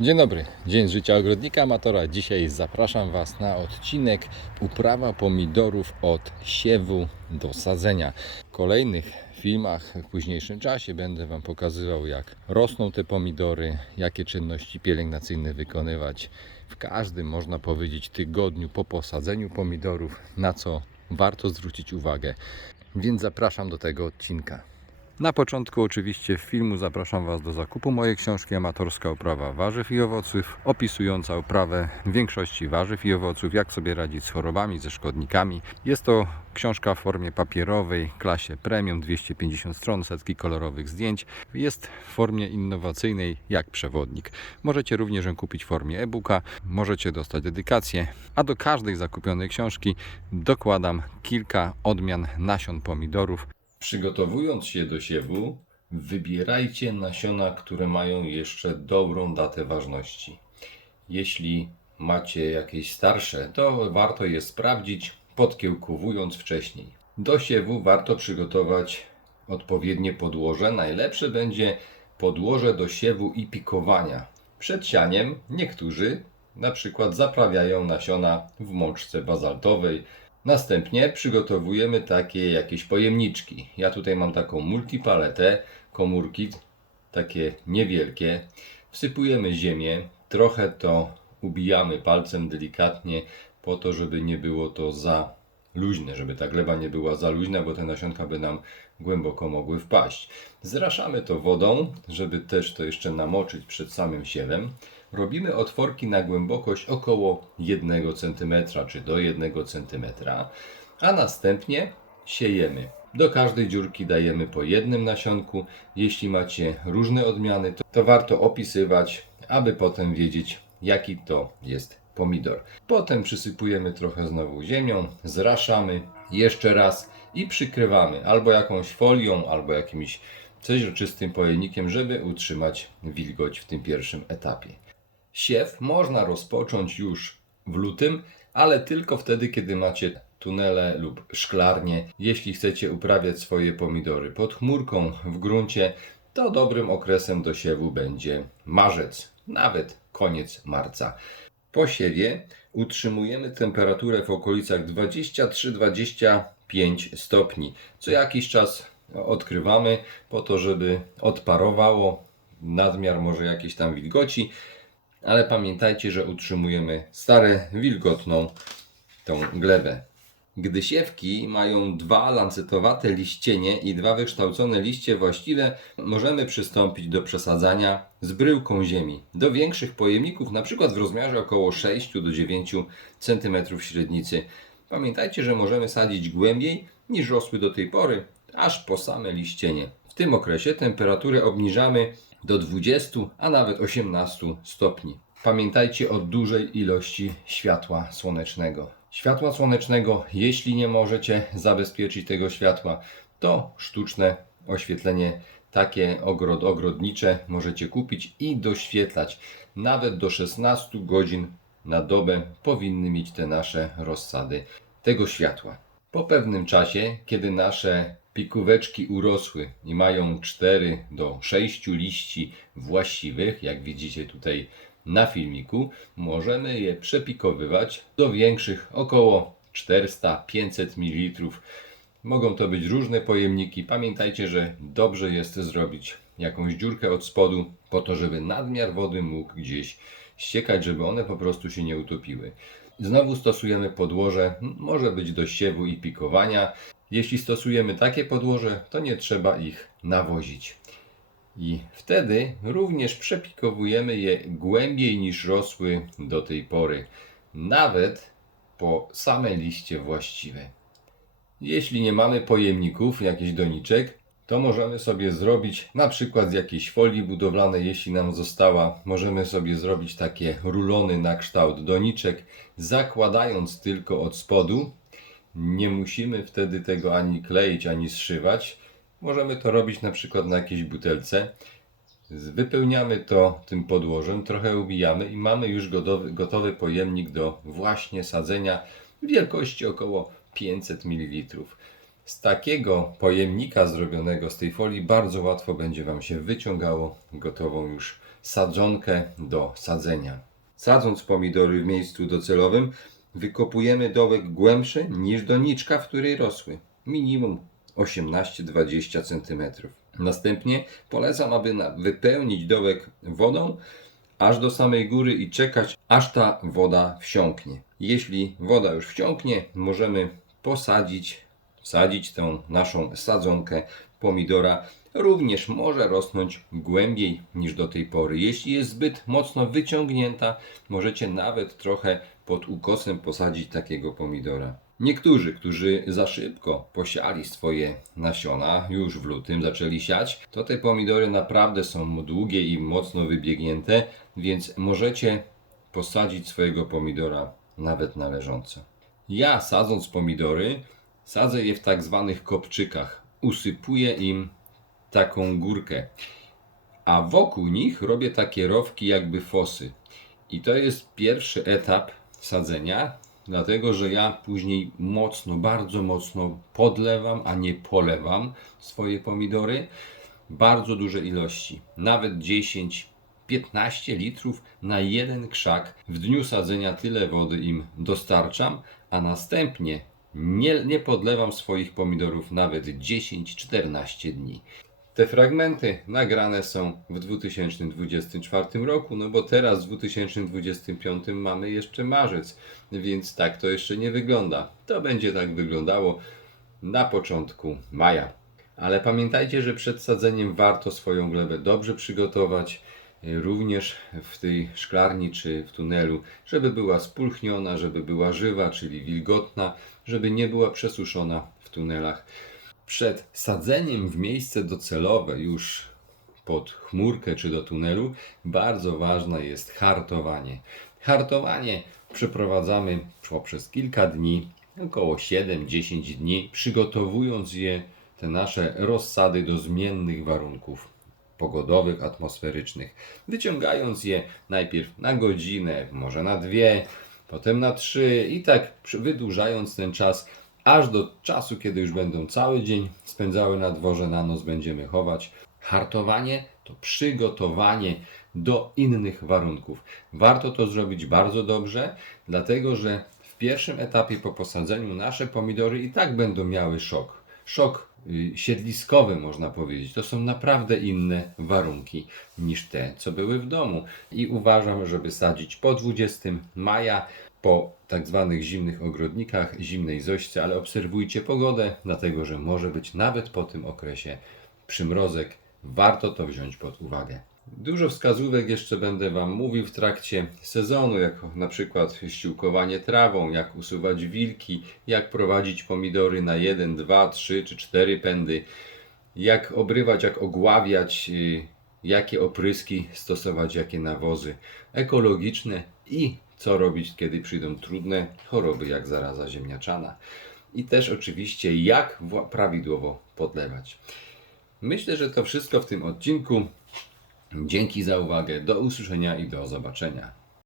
Dzień dobry, dzień życia ogrodnika amatora. Dzisiaj zapraszam Was na odcinek uprawa pomidorów od siewu do sadzenia. W kolejnych filmach w późniejszym czasie będę Wam pokazywał jak rosną te pomidory, jakie czynności pielęgnacyjne wykonywać w każdym, można powiedzieć, tygodniu po posadzeniu pomidorów, na co warto zwrócić uwagę. Więc zapraszam do tego odcinka. Na początku oczywiście filmu zapraszam Was do zakupu mojej książki Amatorska uprawa warzyw i owoców, opisująca uprawę większości warzyw i owoców, jak sobie radzić z chorobami, ze szkodnikami. Jest to książka w formie papierowej, klasie premium, 250 stron, setki kolorowych zdjęć. Jest w formie innowacyjnej jak przewodnik. Możecie również ją kupić w formie e-booka, możecie dostać dedykację, a do każdej zakupionej książki dokładam kilka odmian nasion pomidorów, Przygotowując się do siewu, wybierajcie nasiona, które mają jeszcze dobrą datę ważności. Jeśli macie jakieś starsze, to warto je sprawdzić, podkiełkowując wcześniej. Do siewu warto przygotować odpowiednie podłoże. Najlepsze będzie podłoże do siewu i pikowania. Przed sianiem niektórzy na przykład zaprawiają nasiona w mączce bazaltowej, Następnie przygotowujemy takie jakieś pojemniczki. Ja tutaj mam taką multipaletę, komórki takie niewielkie. Wsypujemy ziemię, trochę to ubijamy palcem delikatnie po to, żeby nie było to za luźne, żeby ta gleba nie była za luźna, bo te nasionka by nam głęboko mogły wpaść. Zraszamy to wodą, żeby też to jeszcze namoczyć przed samym siewem. Robimy otworki na głębokość około 1 cm czy do 1 cm, a następnie siejemy. Do każdej dziurki dajemy po jednym nasionku. Jeśli macie różne odmiany, to, to warto opisywać, aby potem wiedzieć, jaki to jest pomidor. Potem przysypujemy trochę znowu ziemią, zraszamy jeszcze raz i przykrywamy albo jakąś folią, albo jakimś przeźroczystym pojemnikiem, żeby utrzymać wilgoć w tym pierwszym etapie. Siew można rozpocząć już w lutym, ale tylko wtedy, kiedy macie tunele lub szklarnie. Jeśli chcecie uprawiać swoje pomidory pod chmurką w gruncie, to dobrym okresem do siewu będzie marzec, nawet koniec marca. Po siewie utrzymujemy temperaturę w okolicach 23-25 stopni. Co jakiś czas odkrywamy po to, żeby odparowało nadmiar może jakiejś tam wilgoci, ale pamiętajcie, że utrzymujemy stare, wilgotną tą glebę. Gdy siewki mają dwa lancetowate liścienie i dwa wykształcone liście właściwe, możemy przystąpić do przesadzania z bryłką ziemi. Do większych pojemników, np. w rozmiarze około 6 do 9 cm średnicy. Pamiętajcie, że możemy sadzić głębiej niż rosły do tej pory, aż po same liścienie. Tym okresie temperaturę obniżamy do 20, a nawet 18 stopni. Pamiętajcie o dużej ilości światła słonecznego. Światła słonecznego, jeśli nie możecie zabezpieczyć tego światła, to sztuczne oświetlenie takie ogrod, ogrodnicze możecie kupić i doświetlać. Nawet do 16 godzin na dobę powinny mieć te nasze rozsady tego światła. Po pewnym czasie, kiedy nasze pikóweczki urosły i mają 4 do 6 liści właściwych, jak widzicie tutaj na filmiku, możemy je przepikowywać do większych, około 400-500 ml. Mogą to być różne pojemniki. Pamiętajcie, że dobrze jest zrobić jakąś dziurkę od spodu, po to, żeby nadmiar wody mógł gdzieś ściekać, żeby one po prostu się nie utopiły. Znowu stosujemy podłoże, może być do siewu i pikowania. Jeśli stosujemy takie podłoże, to nie trzeba ich nawozić. I wtedy również przepikowujemy je głębiej niż rosły do tej pory, nawet po same liście właściwe. Jeśli nie mamy pojemników, jakichś doniczek, to możemy sobie zrobić na przykład z jakiejś folii budowlanej, jeśli nam została, możemy sobie zrobić takie rulony na kształt doniczek, zakładając tylko od spodu. Nie musimy wtedy tego ani kleić, ani zszywać. Możemy to robić na przykład na jakiejś butelce. Wypełniamy to tym podłożem, trochę ubijamy i mamy już gotowy, gotowy pojemnik do właśnie sadzenia wielkości około 500 ml. Z takiego pojemnika zrobionego z tej folii bardzo łatwo będzie Wam się wyciągało gotową już sadzonkę do sadzenia. Sadząc pomidory w miejscu docelowym, wykopujemy dołek głębszy niż doniczka, w której rosły. Minimum 18-20 cm. Następnie polecam, aby wypełnić dołek wodą aż do samej góry i czekać, aż ta woda wsiąknie. Jeśli woda już wsiąknie, możemy posadzić, wsadzić tą naszą sadzonkę pomidora. Również może rosnąć głębiej niż do tej pory. Jeśli jest zbyt mocno wyciągnięta, możecie nawet trochę pod ukosem posadzić takiego pomidora. Niektórzy, którzy za szybko posiali swoje nasiona, już w lutym zaczęli siać, to te pomidory naprawdę są długie i mocno wybiegnięte, więc możecie posadzić swojego pomidora nawet na leżąco. Ja sadząc pomidory, sadzę je w tak zwanych kopczykach. Usypuję im taką górkę, a wokół nich robię takie rowki jakby fosy. I to jest pierwszy etap sadzenia, dlatego że ja później mocno, bardzo mocno podlewam, a nie polewam swoje pomidory. Bardzo duże ilości, nawet 10, 15 litrów na jeden krzak. W dniu sadzenia tyle wody im dostarczam, a następnie nie, nie podlewam swoich pomidorów nawet 10-14 dni. Te fragmenty nagrane są w 2024 roku, no bo teraz w 2025 mamy jeszcze marzec, więc tak to jeszcze nie wygląda. To będzie tak wyglądało na początku maja. Ale pamiętajcie, że przed sadzeniem warto swoją glebę dobrze przygotować, również w tej szklarni czy w tunelu, żeby była spulchniona, żeby była żywa, czyli wilgotna, żeby nie była przesuszona w tunelach. Przed sadzeniem w miejsce docelowe, już pod chmurkę czy do tunelu, bardzo ważne jest hartowanie. Hartowanie przeprowadzamy poprzez kilka dni, około 7-10 dni, przygotowując je, te nasze rozsady do zmiennych warunków pogodowych, atmosferycznych. Wyciągając je najpierw na godzinę, może na dwie, potem na trzy i tak wydłużając ten czas, aż do czasu, kiedy już będą cały dzień spędzały na dworze, na noc będziemy chować. Hartowanie to przygotowanie do innych warunków. Warto to zrobić bardzo dobrze, dlatego że w pierwszym etapie po posadzeniu nasze pomidory i tak będą miały szok. Szok siedliskowy, można powiedzieć. To są naprawdę inne warunki niż te, co były w domu. I uważam, żeby sadzić po 20 maja, po tak zwanych zimnych ogrodnikach, zimnej zośce, ale obserwujcie pogodę, dlatego że może być nawet po tym okresie przymrozek. Warto to wziąć pod uwagę. Dużo wskazówek jeszcze będę Wam mówił w trakcie sezonu, jak na przykład ściółkowanie trawą, jak usuwać wilki, jak prowadzić pomidory na 1, 2, 3 czy 4 pędy, jak obrywać, jak ogławiać, y, jakie opryski stosować, jakie nawozy ekologiczne i co robić, kiedy przyjdą trudne choroby, jak zaraza ziemniaczana. I też oczywiście, jak prawidłowo podlewać. Myślę, że to wszystko w tym odcinku. Dzięki za uwagę. Do usłyszenia i do zobaczenia.